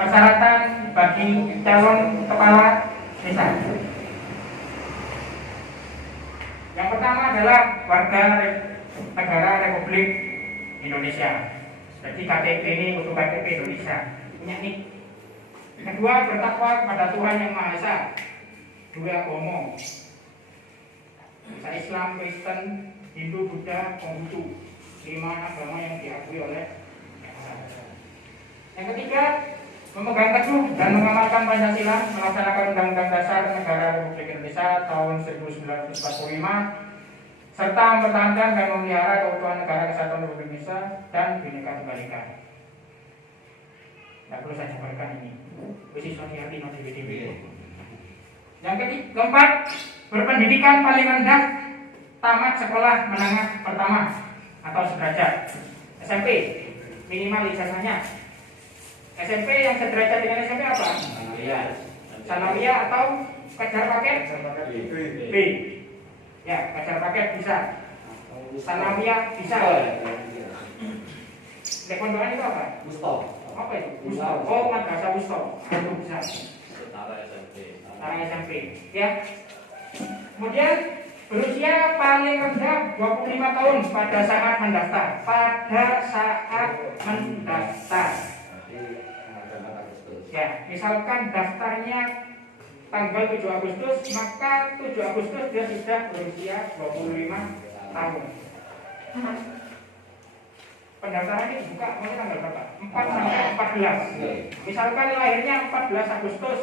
persyaratan bagi calon kepala desa. Yang pertama adalah warga negara Republik Indonesia. Jadi KTP ini untuk KTP Indonesia. Punya nik. Kedua, bertakwa kepada Tuhan Yang Maha Esa. Dua agama. Bisa Islam, Kristen, Hindu, Buddha, Konghucu. 5 agama yang diakui oleh negara. Yang ketiga, memegang teguh dan mengamalkan Pancasila, melaksanakan Undang-Undang Dasar Negara Republik Indonesia tahun 1945, serta mempertahankan dan memelihara keutuhan negara kesatuan Republik Indonesia dan Bhinneka Tunggal Ika. Tidak perlu saya jabarkan ini. Siswa ngerti no DWDW. Yang keempat, berpendidikan paling rendah tamat sekolah menengah pertama atau sederajat. SMP minimal ijazahnya. SMP yang sederajat dengan SMP apa? Sanawiyah atau kejar paket? B. Ya, kejar paket bisa. Sanawiyah bisa. Dekondoan itu apa? Apa itu? Wusto. Oh, madrasah Wusto. Itu bisa. Setara SMP. Ya. Kemudian berusia paling rendah 25 tahun pada saat mendaftar. Pada saat mendaftar. Ya, misalkan daftarnya tanggal 7 Agustus, maka 7 Agustus dia sudah berusia 25 tahun. Pendaftaran ini dibuka mulai tanggal berapa? 4 sampai 14. Misalkan lahirnya 14 Agustus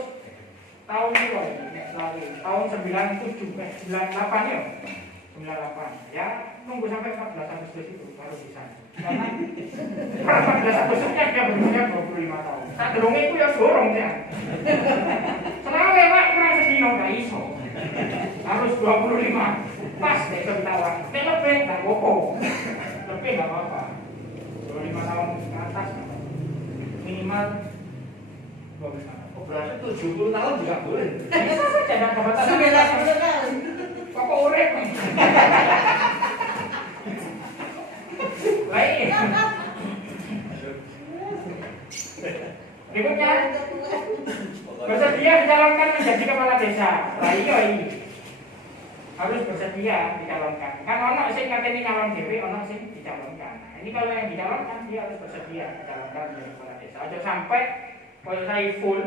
tahun itu, tahun 97, 98 ya. 98. Ya, nunggu sampai 14 Agustus itu baru bisa. Karena 14 Agustusnya dia berusia 25 tahun. Saat durungnya itu ya dorong ya. Selawe Pak kurang sedino gak iso. Harus 25. Pas deh ketawa. Lebih gak apa-apa. Lebih gak apa-apa. 25 tahun ke atas minimal 12 tahun. Oh, berarti 70 tahun juga boleh. Bisa saja dan kebetulan. Kok urip. Lain. Berikutnya, bersedia dicalonkan menjadi kepala desa. Lah iya ini harus bersedia dicalonkan. Kan ono sing ngateni calon dhewe, ono sing dicalonkan. Nah, ini kalau yang dicalonkan dia harus bersedia dicalonkan menjadi kepala desa. Aja sampai kalau saya full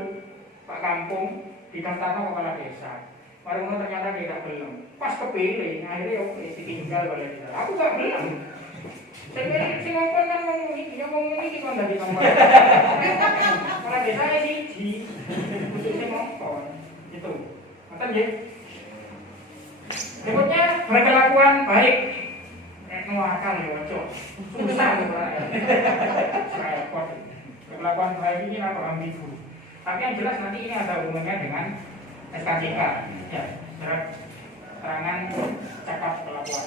Pak Kampung didaftarkan kepala desa. Baru ternyata dia tidak belum. Pas kepilih, akhirnya oke ditinggal oleh dia. Aku gak belum. Saya sing ngomong kan ngomong ini kan dari nomor. Kepala desa ya siji. Khususnya ngomong itu. Maka ya. Berikutnya berkelakuan baik. Nuakal ya ojo. Susah gitu lah. Saya kok. Berkelakuan baik ini apa ambigu. Tapi yang jelas nanti ini ada hubungannya dengan SKCK. Ya, surat keterangan cakap kelakuan.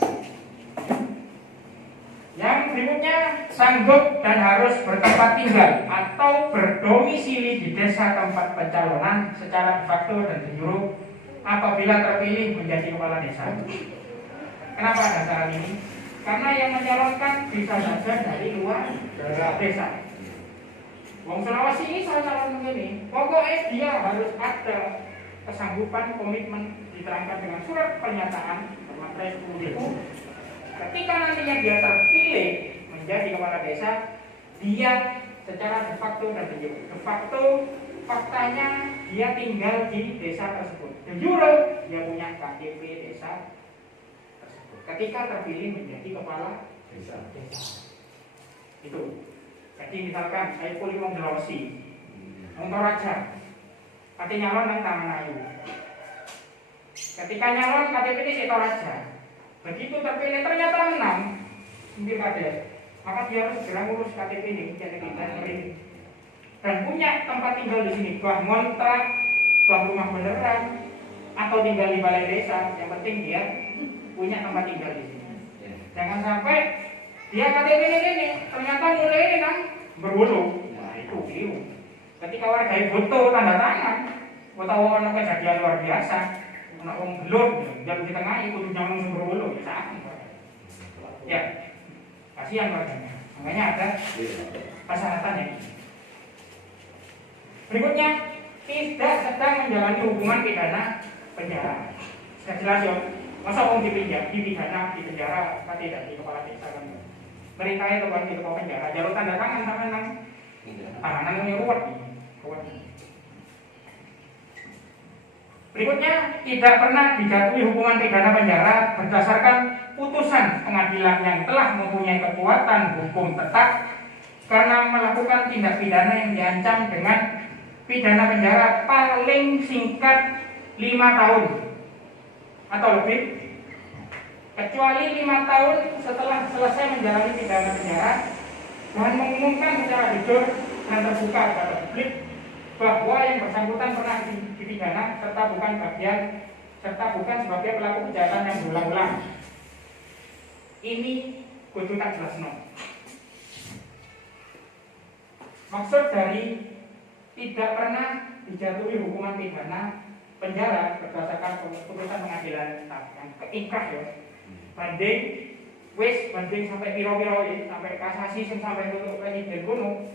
Yang berikutnya sanggup dan harus bertempat tinggal atau berdomisili di desa tempat pencalonan secara de facto dan de jure apabila terpilih menjadi kepala desa. Kenapa ada syarat ini? Karena yang mencalonkan bisa saja dari luar desa. Wong Sulawesi ini salah calon begini. Pokoknya dia harus ada kesanggupan, komitmen diterangkan dengan surat pernyataan bermaterai 10.000. Ketika nantinya dia terpilih menjadi kepala desa, dia secara de facto dan de jure. De facto faktanya dia tinggal di desa tersebut. De jure dia punya KTP desa tersebut. Ketika terpilih menjadi kepala desa. Itu. Jadi misalkan saya kuliah wong Sulawesi, wong Toraja, kate nyalon nang Taman Ayu. Ketika nyalon KTP ini si Toraja. Begitu terpilih ternyata menang, mungkin kades, maka dia harus segera ngurus KTP ini, dan punya tempat tinggal di sini, bah ngontrak, bah rumah beneran, atau tinggal di balai desa. Yang penting dia punya tempat tinggal di sini. Jangan sampai dia KTP ini ternyata mulai ini kan berwulu. Nah itu keliru. Ketika warga foto tanda tangan, atau ada kejadian luar biasa, anak orang belum, jam di tengah ikut nyamuk berwulu, ya, kasihan warganya. Makanya ada persyaratan ya. Berikutnya, tidak sedang menjalani hubungan pidana penjara. Sudah jelas ya. Masa orang dipidana di penjara, kan tidak di kepala desa kan? Mereka itu kan di kepala penjara. Jalur tanda tangan sama nang tahanan yang ruwet. Berikutnya, tidak pernah dijatuhi hukuman pidana penjara berdasarkan putusan pengadilan yang telah mempunyai kekuatan hukum tetap karena melakukan tindak pidana yang diancam dengan pidana penjara paling singkat 5 tahun atau lebih, kecuali 5 tahun setelah selesai menjalani pidana penjara dan mengumumkan secara jujur dan terbuka kepada publik bahwa yang bersangkutan pernah dipidana serta bukan sebagai pelaku kejahatan yang berulang-ulang. Ini kudu tak jelas no. Maksud dari tidak pernah dijatuhi hukuman pidana penjara berdasarkan putusan pengadilan yang keikrah ya. Banding sampai piro-piro sampai kasasi sampai untuk presiden kuno.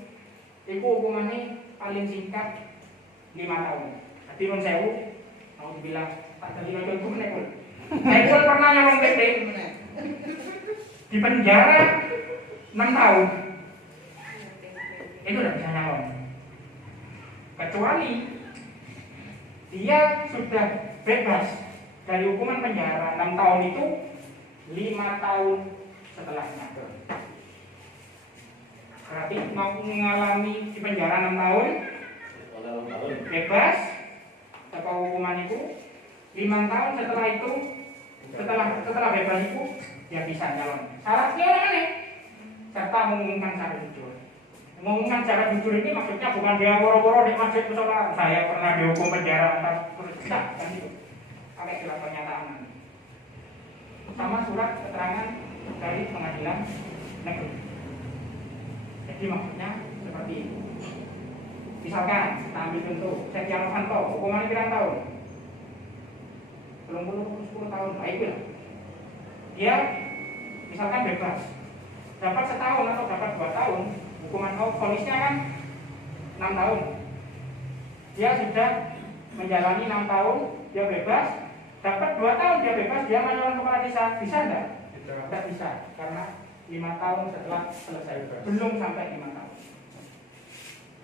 Iku hukumannya paling singkat 5 tahun. Jadi non sewu mau dibilang tak jadi nonton kuno pun. Saya pun pernah nyolong PP di penjara 6 tahun. Itu udah bisa nyalon. Kecuali dia sudah bebas dari hukuman penjara 6 tahun itu 5 tahun setelahnya. Berarti mau mengalami di penjara 6 tahun bebas atau hukuman itu 5 tahun setelah itu setelah bebas itu dia bisa nyalon. Syaratnya orang ini serta mengumumkan secara jujur. Mengumumkan secara jujur ini maksudnya bukan dia boro-boro di masjid misalnya saya pernah dihukum penjara 40 tahun kan itu. Pakai surat pernyataan sama surat keterangan dari pengadilan negeri. Jadi maksudnya seperti itu. Misalkan kita ambil contoh Setia Novanto hukumannya berapa tahun? 10 tahun, baik lah. Dia misalkan bebas, dapat setahun atau dapat 2 tahun, hukuman vonisnya kan 6 tahun. Dia sudah menjalani 6 tahun, dia bebas, dapat 2 tahun dia bebas, dia menyalon kepala desa, bisa enggak? Tidak bisa, karena 5 tahun setelah selesai belum sampai 5 tahun.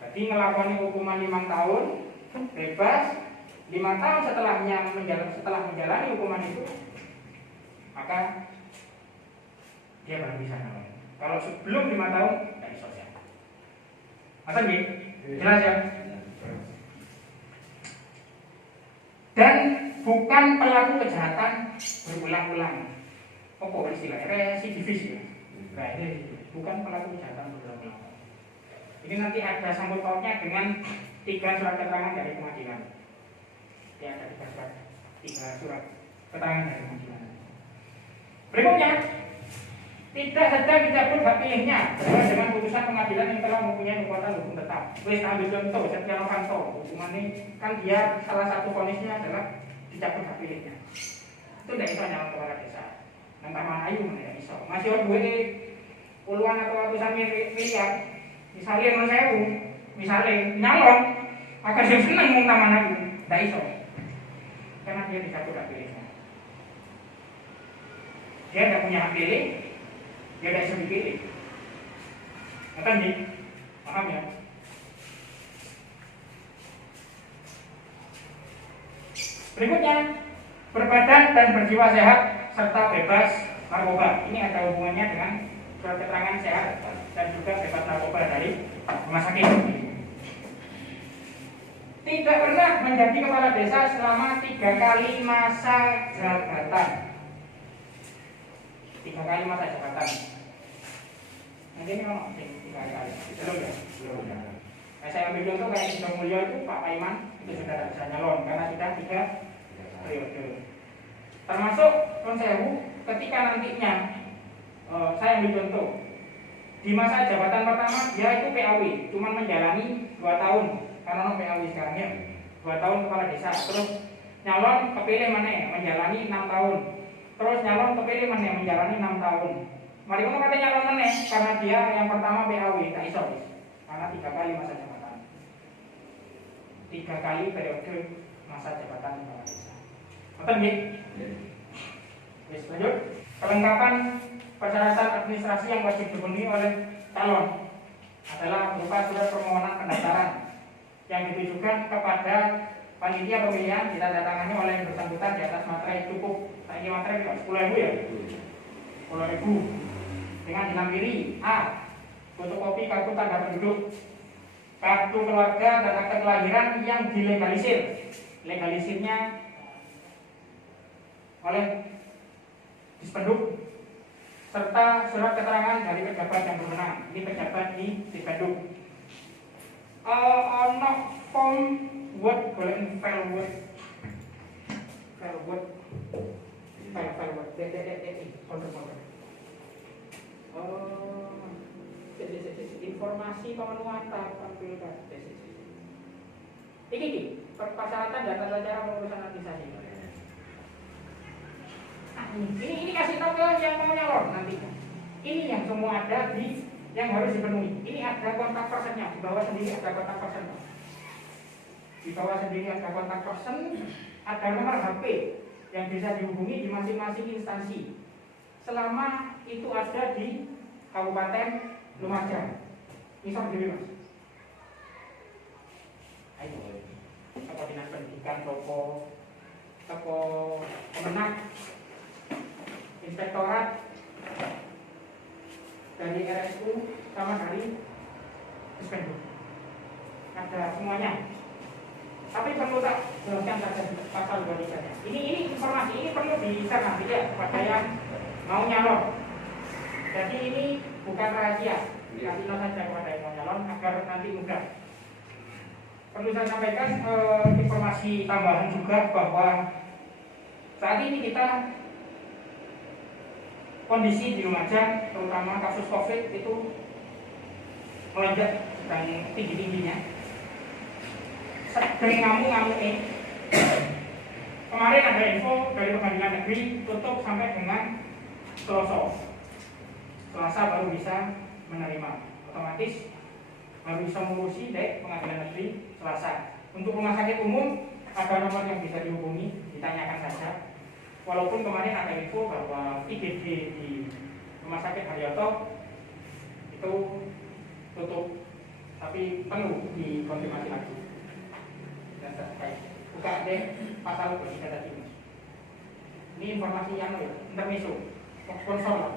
Jadi ngelakoni hukuman 5 tahun, bebas, 5 tahun setelah menjalani hukuman itu, maka dia baru bisa nyalon. Kalau sebelum 5 tahun, tidak bisa ya. Masa gitu? Jelas ya? Dan bukan pelaku kejahatan berulang-ulang. Apa istilahnya? Residivis ya. Nah, ini bukan pelaku kejahatan berulang-ulang. Ini nanti ada sangkut pautnya dengan 3 surat keterangan dari pengadilan. Ya, ada 3 surat keterangan dari pengadilan. Berikutnya, tidak sedang dicabut hak pilihnya dengan putusan pengadilan yang telah mempunyai kekuatan hukum tetap. Wis ambil contoh Setia Novanto, hukuman ini kan dia salah satu vonisnya adalah dicabut hak pilihnya. Itu tidak bisa nyalon kepala desa. Nanti mana ayu mana ya bisa. Masih orang gue puluhan atau ratusan miliar, misalnya non sewu, misalnya nyalon, akan dia seneng mau taman aku, tidak bisa. Karena dia dicabut hak pilihnya. Dia tidak punya hak pilih. Dia tidak bisa dipilih. Ngerti nih? Paham ya? Berikutnya, berbadan dan berjiwa sehat serta bebas narkoba. Ini ada hubungannya dengan surat keterangan sehat dan juga bebas narkoba dari rumah sakit. Tidak pernah menjadi kepala desa selama 3 kali masa jabatan. 3 kali masa jabatan. Nanti ini ngomong 3 kali. Belum ya? Belum ya. Nah, saya ambil contoh kayak Sido Mulyo itu Pak Paiman itu sudah tidak bisa nyalon karena sudah 3 periode. Termasuk Non Sewu ketika nantinya saya ambil contoh di masa jabatan pertama dia itu PAW, cuma menjalani 2 tahun karena non PAW sekarang ya 2 tahun kepala desa, terus nyalon kepilih mana menjalani 6 tahun. Terus nyalon kepilih meneh menjalani 6 tahun. Mari kita kata nyalon meneh karena dia yang pertama PAW tak iso. Karena 3 kali masa jabatan. 3 kali periode masa jabatan kepala desa. Betul nggih? Wis lanjut. Kelengkapan persyaratan administrasi yang wajib dipenuhi oleh calon adalah berupa surat permohonan pendaftaran yang ditujukan kepada panitia pemilihan ditandatangani oleh yang bersangkutan di atas materai cukup. Ini materai 10.000 ya? 10.000 dengan dilampiri A. Fotokopi kartu tanda penduduk, kartu keluarga dan akte kelahiran yang dilegalisir. Legalisirnya oleh Dispenduk serta surat keterangan dari pejabat yang berwenang. Ini pejabat di Dispenduk. Ono form Word, boleh file Word, file Word, folder. Informasi pemenuhan tahapan pilkada. Ini persyaratan dan tata cara pengurusan administrasi. Ini kasih tahu ke yang mau nyalon nanti. Ini yang semua ada di yang harus dipenuhi. Ini ada kontak personnya, di bawah sendiri ada kontak person. Di bawah sendiri ada kontak person, ada nomor HP yang bisa dihubungi di masing-masing instansi. Selama itu ada di Kabupaten Lumajang. Misal diri Mas. Ayo. Toko Dinas Pendidikan, toko Kemenak, Inspektorat dari RSU sama dari Dispenduk. Ada semuanya. Tapi perlu tak jelaskan saja pasal 23-nya. Ini informasi ini perlu diserahkan tidak kepada yang mau nyalon. Jadi ini bukan rahasia. Kasih tahu saja kepada yang mau nyalon agar nanti mudah. Perlu saya sampaikan informasi tambahan juga bahwa saat ini kita kondisi di Lumajang, terutama kasus COVID itu melonjak sedang tinggi-tingginya. Sering ngamuk kemarin ada info dari Pengadilan Negeri tutup sampai dengan Selasa baru bisa menerima. Otomatis baru bisa mengurusi dari Pengadilan Negeri Selasa. Untuk rumah sakit umum ada nomor yang bisa dihubungi, ditanyakan saja. Walaupun kemarin ada info bahwa IGD di Rumah Sakit Haryoto itu tutup, tapi penuh dikonfirmasi lagi. Dan terkait buka deh pasal 23 tadi. Ini informasi yang intermezzo, sponsor.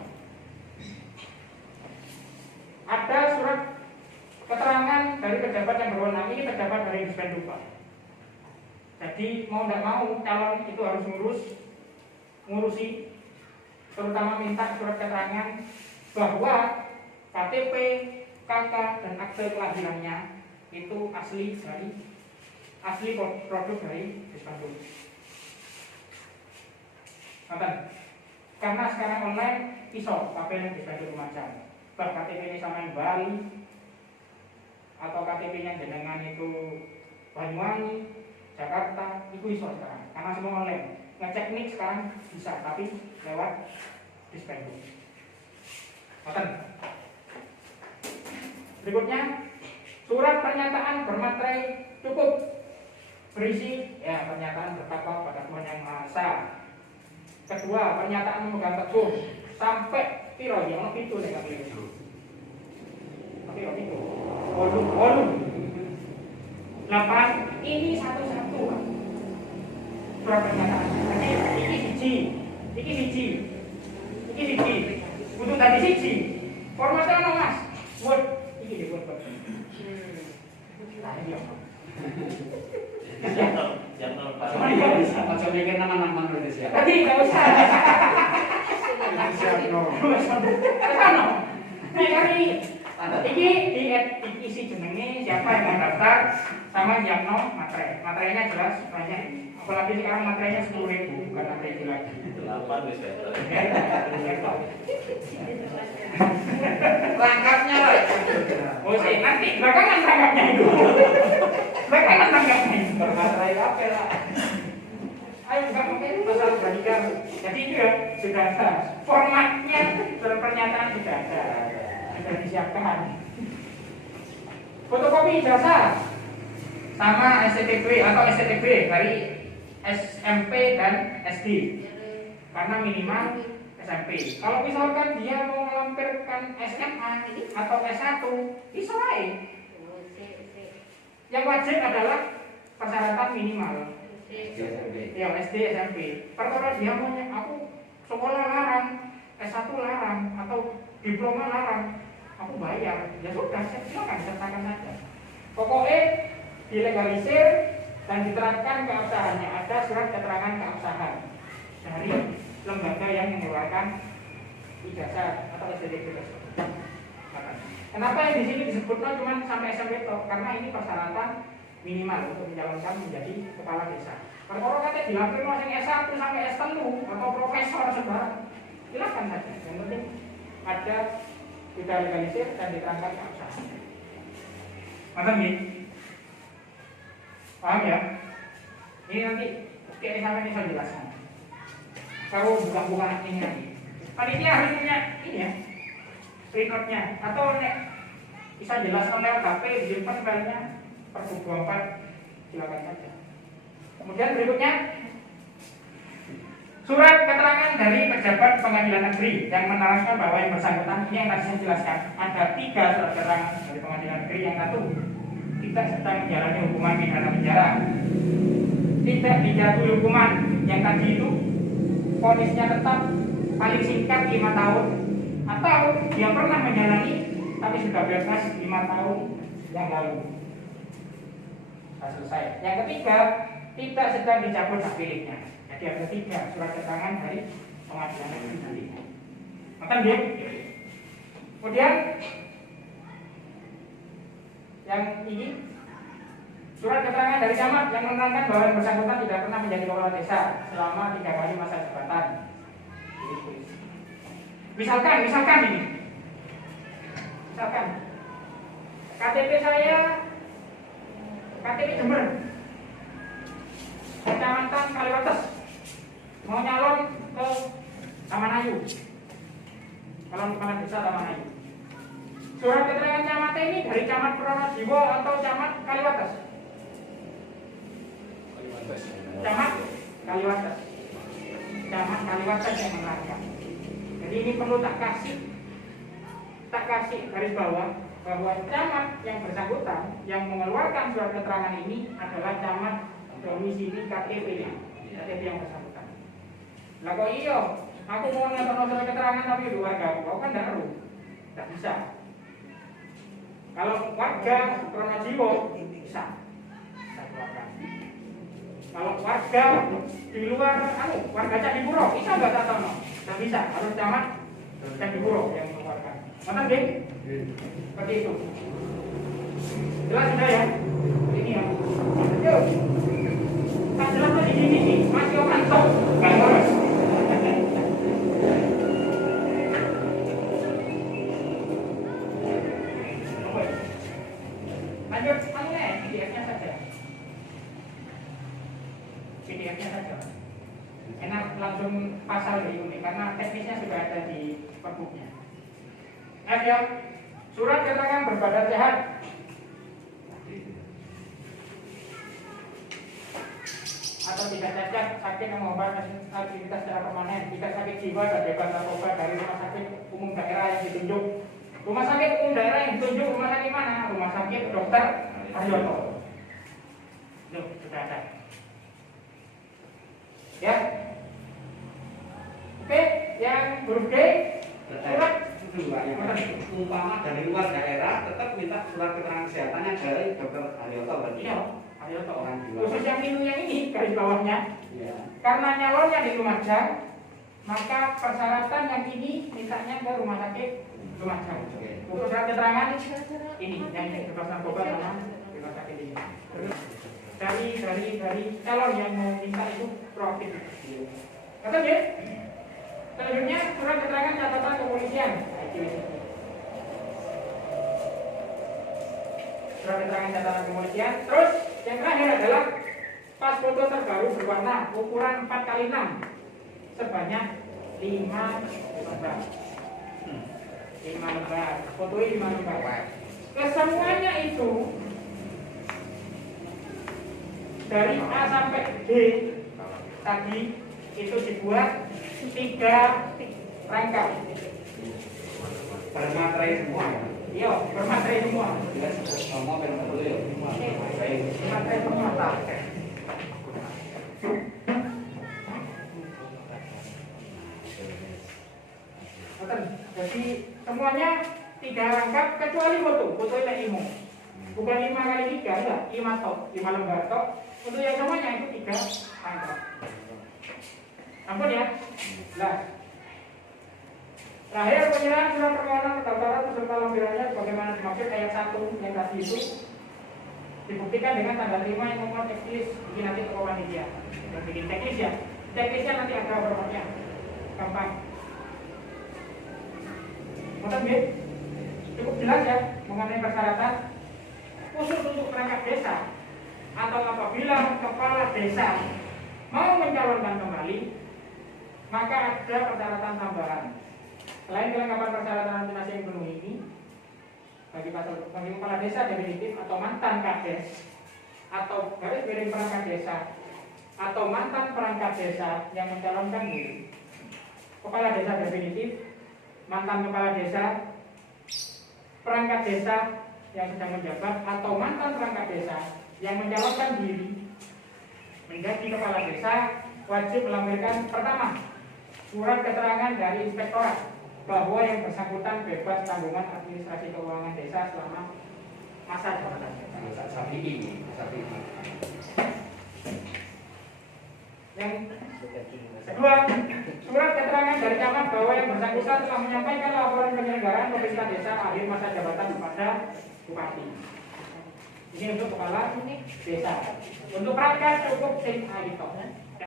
Ada surat keterangan dari pejabat yang berwenang. Ini pejabat dari Dispenduk, Pak. Jadi mau tidak mau calon itu harus ngurusi, terutama minta surat keterangan bahwa KTP, KK dan akte kelahirannya itu asli produk dari Dispenduk. Karena sekarang online iso papel Dispenduk Lumajang. KTP ini sama yang Bali atau KTP yang jenengan itu Banyuwangi, Jakarta, itu iso sekarang. Karena semua online. Ngecek nik sekarang bisa, tapi lewat Dispenduk. Berikutnya, surat pernyataan bermaterai cukup berisi pernyataan bertakwa pada Tuhan Yang Maha Esa. Kedua, pernyataan memegang teguh sampai piro ya, ono pitu nek kabeh. Piro pitu? 8 ini satu-satu. Surat pernyataan. Iki siji. Untuk tadi siji. Formatnya ono Mas. Word iki di word. Nah, ini ya. Jangan lupa. Macam mikir nama-nama Indonesia. Tadi enggak usah. Ini diisi jenenge siapa yang mau daftar sama nyiapno materai. Materainya jelas banyak. Apalagi sekarang materainya 10.000 bukan materi lagi. 8 wis better. Rangkapnya lah. Oh sih, nanti belakangan tangkapnya itu. Belakangan tangkapnya itu. Bermaterai apa lah? Ayo bukan mungkin pasal berikan. Jadi itu ya sudah ada. Formatnya dalam pernyataan sudah ada. Sudah disiapkan. Fotokopi ijazah sama STTB atau STTB dari SMP dan SD, karena minimal SMP. Kalau misalkan dia mau melampirkan SMA atau S1, bisa aja. Yang wajib adalah persyaratan minimal. Ya SD, SMP. Perkara dia mau aku sekolah larang, S1 larang, atau diploma larang, aku bayar. Ya sudah, silakan sertakan saja. Pokoknya dilegalisir dan diterapkan keabsahannya. Ada surat keterangan keabsahan dari lembaga yang mengeluarkan ijazah atau STTB tersebut. Kenapa yang di sini disebutnya cuma sampai SMP toh? Karena ini persyaratan minimal untuk mencalonkan menjadi kepala desa. Kalau katanya dilampir masing S1 sampai S3 atau profesor sembarang, silakan saja. Yang penting ada sudah legalisir dan diterangkan keabsahan. Paham ya? Paham ya? Ini nanti kayak sampai ini saya jelaskan. Kalau buka-buka ini lagi. Panitia harus punya ini ya, screenshotnya atau nek bisa jelaskan lewat HP, disimpan filenya per 24, silakan saja. Kemudian berikutnya surat keterangan dari pejabat pengadilan negeri yang menerangkan bahwa yang bersangkutan ini yang tadi saya jelaskan ada 3 surat keterangan dari pengadilan negeri. Yang satu, tidak sedang menjalani hukuman pidana penjara, tidak dijatuhi hukuman yang tadi itu vonisnya tetap paling singkat 5 tahun, atau dia pernah menjalani tapi sudah bebas 5 tahun yang lalu. Sudah selesai. Yang ketiga, tidak sedang dicabut hak pilihnya. Jadi ada 3 surat keterangan dari pengadilan negeri nanti. Makan dia. Kemudian yang ini surat keterangan dari camat yang menerangkan bahwa yang bersangkutan tidak pernah menjadi kepala desa selama 3 kali masa jabatan. Misalkan ini, KTP saya, KTP Jember, Kecamatan Kaliwates, mau nyalon ke Tamanayu, calon kepala desa Tamanayu. Surat keterangan camat ini dari Camat Pronojiwo atau Camat Kaliwates? Camat Kaliwates. Camat Kaliwates yang menerangkan. Jadi ini perlu tak kasih garis bawah bahwa camat yang bersangkutan yang mengeluarkan surat keterangan ini adalah camat domisili KTP yang bersangkutan. Lah kok iya, aku mau nonton surat keterangan tapi di warga aku kan tidak perlu, tidak bisa. Kalau warga Pronojiwo bisa keluarkan. Kalau warga di luar, warga Candipuro bisa nggak tak tahu? Tidak bisa, harus camat Candipuro yang mengeluarkan. Mana deh? Seperti itu. Jelas sudah ya? Ini ya. Yuk. Tak jelas di sini nih, masih mantap, nggak ngurus. Lanjut, PDF-nya saja. PDF-nya saja. Enak langsung pasal di unit karena teknisnya sudah ada di perbuknya. F ya, surat keterangan berbadan sehat. Atau tidak cacat, sakit yang mengobati aktivitas secara permanen, tidak sakit jiwa dan bebas narkoba dari rumah sakit umum daerah yang ditunjuk. Rumah sakit umum daerah yang ditunjuk rumah sakit mana? Rumah sakit Dr. Haryoto. Tuh, sudah ada. Ya. Oke, yang huruf D, surat umpama dari luar daerah tetap minta surat keterangan kesehatannya dari Dr. Haryoto berarti. Iya, Haryoto. Khusus yang ini garis bawahnya. Iya. Karena nyalonnya di Lumajang, maka persyaratan yang ini mintanya ke rumah sakit Lumajang. Untuk surat keterangan ini yang bebas narkoba sama rumah sakit ini. Terus dari calon yang mau minta itu proaktif. Kata dia. Selanjutnya surat keterangan catatan kepolisian. Surat keterangan catatan kepolisian. Terus yang terakhir adalah pas foto terbaru berwarna ukuran 4x6 sebanyak 5 lembar. 5 lembar. Fotonya 5 lembar. Kesemuanya itu dari A sampai D tadi itu dibuat 3 rangkap. Bermaterai semua. Iya, bermaterai semua. Jelas semua memang dulu ya. Bermaterai semua tak. Jadi semuanya 3 rangkap kecuali foto. Foto ini IMO. Bukan 5 kali 3, enggak, 5 tok, 5 lembar tok. Untuk yang semuanya itu 3 rangkap. Ampun ya. Nah, terakhir penyerahan surat permohonan pendaftaran beserta lampirannya sebagaimana dimaksud ayat 1 yang tadi itu dibuktikan dengan tanda terima yang memuat checklist. Ini nanti ke panitia yang bikin checklist ya. Checklistnya nanti ada berapanya, gampang. Betul ya? Cukup jelas ya mengenai persyaratan khusus untuk perangkat desa atau apabila kepala desa mau mencalonkan kembali, maka ada persyaratan tambahan. Selain kelengkapan persyaratan administrasi yang penuh ini, bagi kepala desa definitif atau mantan kades atau garis miring perangkat desa atau mantan perangkat desa yang mencalonkan diri, kepala desa definitif, mantan kepala desa, perangkat desa yang sedang menjabat atau mantan perangkat desa yang mencalonkan diri menjadi kepala desa wajib melampirkan pertama surat keterangan dari inspektorat bahwa yang bersangkutan bebas tanggungan administrasi keuangan desa selama masa jabatannya. Yang kedua, surat keterangan dari camat bahwa yang bersangkutan telah menyampaikan laporan penyelenggaraan pemerintahan desa akhir masa jabatan kepada bupati. Ini untuk kepala desa. Untuk perangkat cukup SIM A itu.